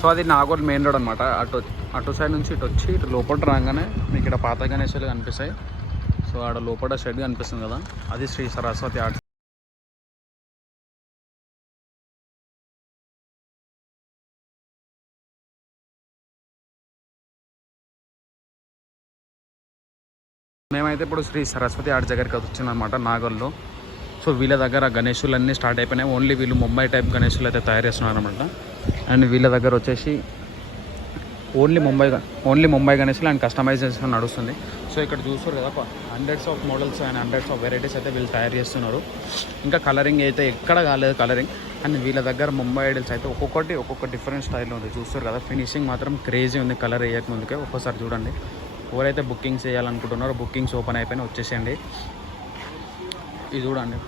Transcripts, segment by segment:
So అది Nagole main road అనమాట. అటు సైడ్ నుంచి ఇటు వచ్చి ఇటు లోపల రాగానే మీకు ఇక్కడ పాత గణేశాలు కనిపిస్తాయి. సో ఆడ లోపల షెడ్ కనిపిస్తుంది కదా, అది శ్రీ సరస్వతి ఆర్ట్స్. మేమైతే ఇప్పుడు శ్రీ సరస్వతి ఆర్ట్స్ దగ్గరికి వచ్చిందనమాట నాగోల్లో. సో వీళ్ళ దగ్గర గణేశులు అన్నీ స్టార్ట్ అయిపోయినాయి. ఓన్లీ వీళ్ళు ముంబై టైప్ గణేశులు అయితే తయారు చేస్తున్నారు అనమాట. అండ్ వీళ్ళ దగ్గర వచ్చేసి ఓన్లీ ముంబై గణేశులు అండ్ కస్టమైజేషన్ నడుస్తుంది. సో ఇక్కడ చూస్తారు కదా, hundreds of models and hundreds of varieties అయితే వీళ్ళు తయారు చేస్తున్నారు. ఇంకా కలరింగ్ అయితే ఎక్కడ కాలేదు కలరింగ్. అండ్ వీళ్ళ దగ్గర ముంబై ఐడల్స్ అయితే ఒక్కొక్క డిఫరెంట్ స్టైల్లో ఉంది. చూస్తారు కదా, ఫినిషింగ్ మాత్రం క్రేజీ ఉంది. కలర్ వేయక ముందుకే ఒక్కోసారి చూడండి. ఎవరైతే బుకింగ్స్ చేయాలనుకుంటున్నారో బుకింగ్స్ ఓపెన్ అయిపోయినా వచ్చేసేయండి. ఇది చూడండి.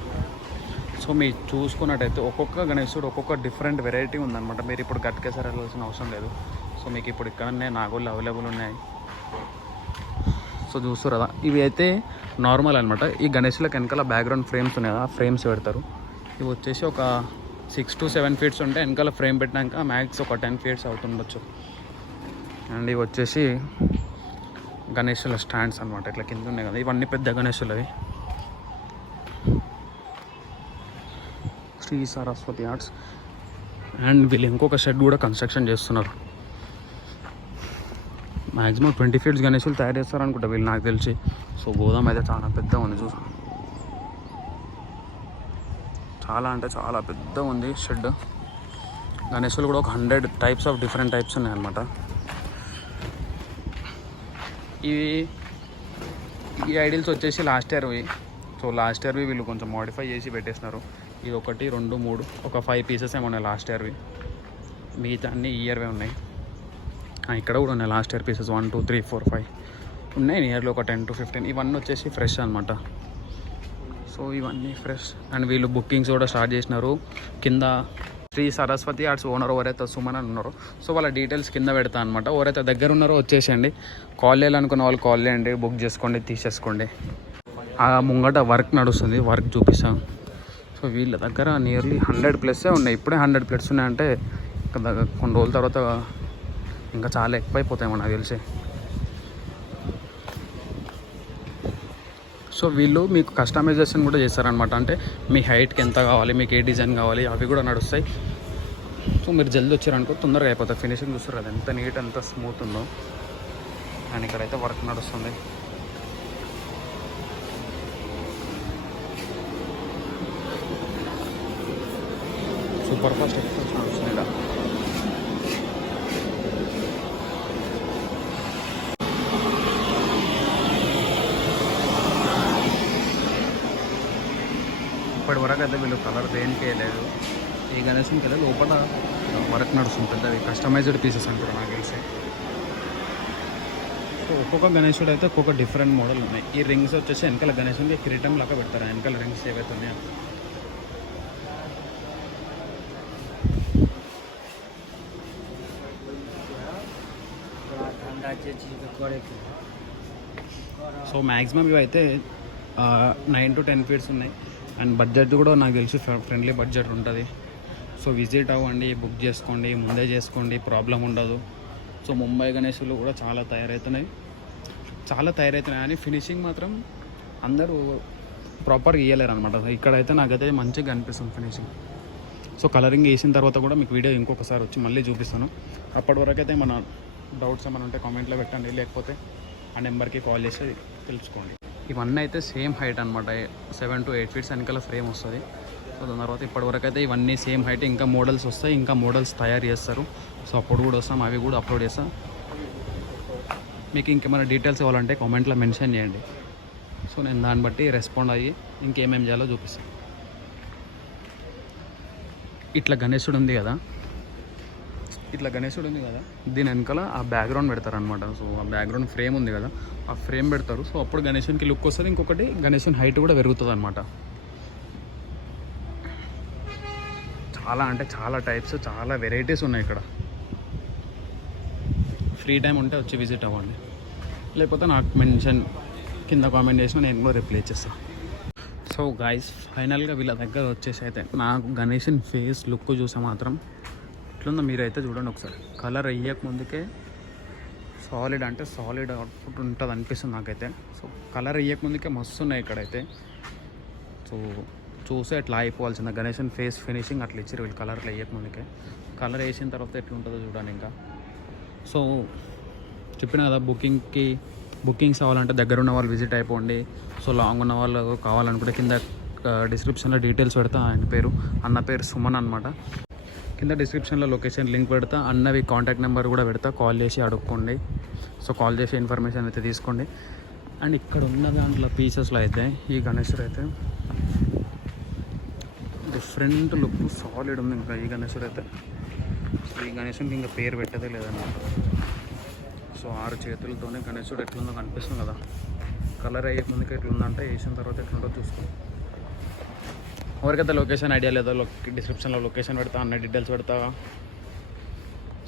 సో మీరు చూసుకున్నట్టయితే ఒక్కొక్క గణేశుడు ఒక్కొక్క డిఫరెంట్ వెరైటీ ఉందన్నమాట. మీరు ఇప్పుడు గట్కేసరి వెళ్ళాల్సిన అవసరం లేదు. సో మీకు ఇప్పుడు ఇక్కడనే నాగోళ్ళు అవైలబుల్ ఉన్నాయి. సో చూస్తారు కదా, ఇవి అయితే నార్మల్ అనమాట. ఈ గణేశులకు వెనకాల బ్యాక్గ్రౌండ్ ఫ్రేమ్స్ ఉన్నాయి కదా, ఫ్రేమ్స్ పెడతారు. ఇవి వచ్చేసి ఒక 6 to 7 feet ఉంటే వెనకాల ఫ్రేమ్ పెట్టినాక మ్యాక్స్ ఒక 10 feet అవుతుండొచ్చు. అండ్ ఇవి వచ్చేసి గణేశుల స్టాండ్స్ అనమాట. ఇట్లా కింద ఉన్నాయి కదా, ఇవన్నీ పెద్ద గణేశులు అవి. శ్రీ సరస్వతి ఆర్ట్స్. అండ్ వీళ్ళు ఇంకొక షెడ్ కూడా కన్స్ట్రక్షన్ చేస్తున్నారు. మ్యాక్సిమం 20 feet గణేశులు తయారు చేస్తారు అనుకుంటా వీళ్ళు, నాకు తెలిసి. సో గోదాం అయితే చాలా పెద్ద ఉంది. చాలా అంటే చాలా పెద్ద ఉంది షెడ్. గణేశులు కూడా ఒక 100 types ఆఫ్ డిఫరెంట్ టైప్స్ ఉన్నాయి అనమాట. ఈ ఐడిల్స్ వచ్చేసి లాస్ట్ ఇయర్వి. సో లాస్ట్ ఇయర్వి వీళ్ళు కొంచెం మోడిఫై చేసి పెట్టేసినారు. ఇది 1, 2, 3 ఒక 5 pieces ఏమో ఉన్నాయి లాస్ట్ ఇయర్వి. మిగతా అన్నీ ఈ ఇయర్వే ఉన్నాయి. ఇక్కడ కూడా ఉన్నాయి లాస్ట్ ఇయర్ పీసెస్ 1, 2, 3, 4, 5 ఉన్నాయి. నియర్లీ ఒక 10 to 15. ఇవన్నీ వచ్చేసి ఫ్రెష్ అనమాట. సో ఇవన్నీ ఫ్రెష్. అండ్ వీళ్ళు బుకింగ్స్ కూడా స్టార్ట్ చేసినారు. కింద శ్రీ సరస్వతి ఆర్ట్స్ ఓనర్ ఎవరైతే సుమన్ అని ఉన్నారో, సో వాళ్ళ డీటెయిల్స్ కింద పెడతా అనమాట. ఎవరైతే దగ్గర ఉన్నారో వచ్చేసేయండి. కాల్ చేయాలనుకున్న వాళ్ళు కాల్ చేయండి, బుక్ చేసుకోండి, తీసేసుకోండి. ఆ ముంగట వర్క్ నడుస్తుంది, వర్క్ చూపిస్తాం. సో వీళ్ళ దగ్గర నియర్లీ 100+ ఉన్నాయి. ఇప్పుడే 100+ ఉన్నాయంటే కొన్ని రోజుల తర్వాత ఇంకా చాలా ఎక్కువైపోతాయేమో నాకు తెలిసి. సో వీళ్ళు మీకు కస్టమైజేషన్ కూడా చేస్తారనమాట. అంటే మీ హైట్కి ఎంత కావాలి, మీకు ఏ డిజైన్ కావాలి, అవి కూడా నడుస్తాయి. సో మీరు జల్దీ వచ్చారనుకో తొందరగా అయిపోతుంది. ఫినిషింగ్ చూస్తారు కదా ఎంత నీట్, ఎంత స్మూత్ ఉందో. అండ్ ఇక్కడైతే వర్క్ నడుస్తుంది. సూపర్ ఫాస్ట్ ఎక్స్ప్రెస్ నడుస్తుంది ఇక్కడ. ఇప్పటి వరకు అయితే వీళ్ళు కలర్ దేనికి వేయలేదు. ఈ గణేశంకి వెళ్ళి లోపల వర్క్ నడుస్తుంది పెద్దది. కస్టమైజ్డ్ పీసెస్ అంటారు నాకు తెలిసి. సో ఒక్కొక్క గణేశుడు అయితే ఒక్కొక్క డిఫరెంట్ మోడల్ ఉన్నాయి. ఈ రింగ్స్ వచ్చేసి వెనకాల గణేశుడికి కిరీటం లాగా పెడతారు. వెనకాల రింగ్స్ ఏవైతే ఉన్నాయో సో మ్యాక్సిమం ఇవైతే 9 to 10 feet ఉన్నాయి. అండ్ బడ్జెట్ కూడా నాకు తెలిసి ఫ్రెండ్లీ బడ్జెట్ ఉంటుంది. సో విజిట్ అవ్వండి, బుక్ చేసుకోండి, ముందే చేసుకోండి, ప్రాబ్లం ఉండదు. సో ముంబై గణేశులు కూడా చాలా తయారవుతున్నాయి కానీ ఫినిషింగ్ మాత్రం అందరూ ప్రాపర్గా ఇవ్వలేరు అనమాట. ఇక్కడైతే నాకైతే మంచిగా అనిపిస్తుంది ఫినిషింగ్. సో కలరింగ్ వేసిన తర్వాత కూడా మీకు వీడియో ఇంకొకసారి వచ్చి మళ్ళీ చూపిస్తాను. అప్పటి వరకు అయితే మన డౌట్స్ ఏమైనా ఉంటే కామెంట్లో పెట్టండి, లేకపోతే ఆ నెంబర్కి కాల్ చేసి తెలుసుకోండి. ఇవన్నీ అయితే సేమ్ హైట్ అనమాట. 7 to 8 feet వెనకాల ఫ్రేమ్ వస్తుంది. సో దాని తర్వాత ఇప్పటివరకు అయితే ఇవన్నీ సేమ్ హైట్. ఇంకా మోడల్స్ వస్తాయి, ఇంకా మోడల్స్ తయారు చేస్తారు. సో అప్పుడు కూడా వస్తాం, అవి కూడా అప్లోడ్ చేస్తాం. మీకు ఇంకేమైనా డీటెయిల్స్ ఇవ్వాలంటే కామెంట్లో మెన్షన్ చేయండి. సో నేను దాన్ని బట్టి రెస్పాండ్ అయ్యి ఇంకేమేమి చేయాలో చూపిస్తాను. ఇట్లా గణేశుడు ఉంది కదా, దీని వెనకాల ఆ బ్యాక్గ్రౌండ్ పెడతారనమాట. సో ఆ బ్యాక్గ్రౌండ్ ఫ్రేమ్ ఉంది కదా, ఆ ఫ్రేమ్ పెడతారు. సో అప్పుడు గణేశునికి లుక్ వస్తుంది. ఇంకొకటి గణేశుని హైట్ కూడా పెరుగుతుంది అనమాట. చాలా అంటే చాలా టైప్స్, చాలా వెరైటీస్ ఉన్నాయి ఇక్కడ. ఫ్రీ టైం ఉంటే వచ్చి విజిట్ అవ్వండి, లేకపోతే నాకు మెన్షన్ కింద కామెంట్ చేసినా నేను కూడా రిప్లై చేస్తాను. సో గైస్ ఫైనల్గా వీళ్ళ దగ్గర వచ్చేసి అయితే నాకు గణేశన్ ఫేస్ లుక్ చూసే మాత్రం ఎట్లుందో మీరైతే చూడండి ఒకసారి. కలర్ వేయక ముందుకే సాలిడ్ అంటే సాలిడ్ అవుట్పుట్ ఉంటుంది అనిపిస్తుంది నాకైతే. సో కలర్ వేయక ముందుకే మస్తు ఉన్నాయి ఇక్కడైతే. సో చూసే అట్లా అయిపోవాల్సిందే. గణేషన్ ఫేస్ ఫినిషింగ్ అట్లా ఇచ్చారు వీళ్ళు కలర్లు వేయక ముందుకే. కలర్ వేసిన తర్వాత ఎట్లుంటుందో చూడండి ఇంకా. సో చెప్పిన కదా బుకింగ్స్ అవ్వాలంటే దగ్గర ఉన్న వాళ్ళు విజిట్ అయిపోండి. సో లాంగ్ ఉన్న వాళ్ళు కావాలనుకుంటే కింద డిస్క్రిప్షన్లో డీటెయిల్స్ పెడతా. ఆయన పేరు అన్న పేరు సుమన్ అనమాట. కింద డిస్క్రిప్షన్లో లొకేషన్ లింక్ పెడతా. అన్నవి కాంటాక్ట్ నెంబర్ కూడా పెడతా. కాల్ చేసి అడుక్కోండి. సో కాల్ చేసి ఇన్ఫర్మేషన్ అయితే తీసుకోండి. అండ్ ఇక్కడ ఉన్న దాంట్లో పీసెస్లో అయితే ఈ గణేశుడు అయితే డిఫరెంట్ లుక్ సాలిడ్ ఉంది. ఇంకా ఈ గణేశుడు అయితే ఈ గణేశుడికి ఇంకా పేరు పెట్టదే లేదన్నమాట. సో 6 చేతులతోనే గణేశుడు ఎట్లుందో కనిపిస్తుంది కదా. కలర్ అయ్యే ముందుకు ఎట్లుందంటే వేసిన తర్వాత ఎట్లుందో చూసుకోండి. ఎవరికైతే లొకేషన్ ఐడియా లేదో డిస్క్రిప్షన్లో లొకేషన్ పెడతా, అన్న డీటెయిల్స్ పెడతా.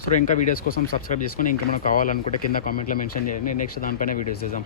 సో ఇంకా వీడియోస్ కోసం సబ్స్క్రైబ్ చేసుకొని ఇంకా మనకు కావాలనుకుంటే కింద కామెంట్లో మెన్షన్ చేయండి. నెక్స్ట్ దానిపైన వీడియోస్ చేద్దాం.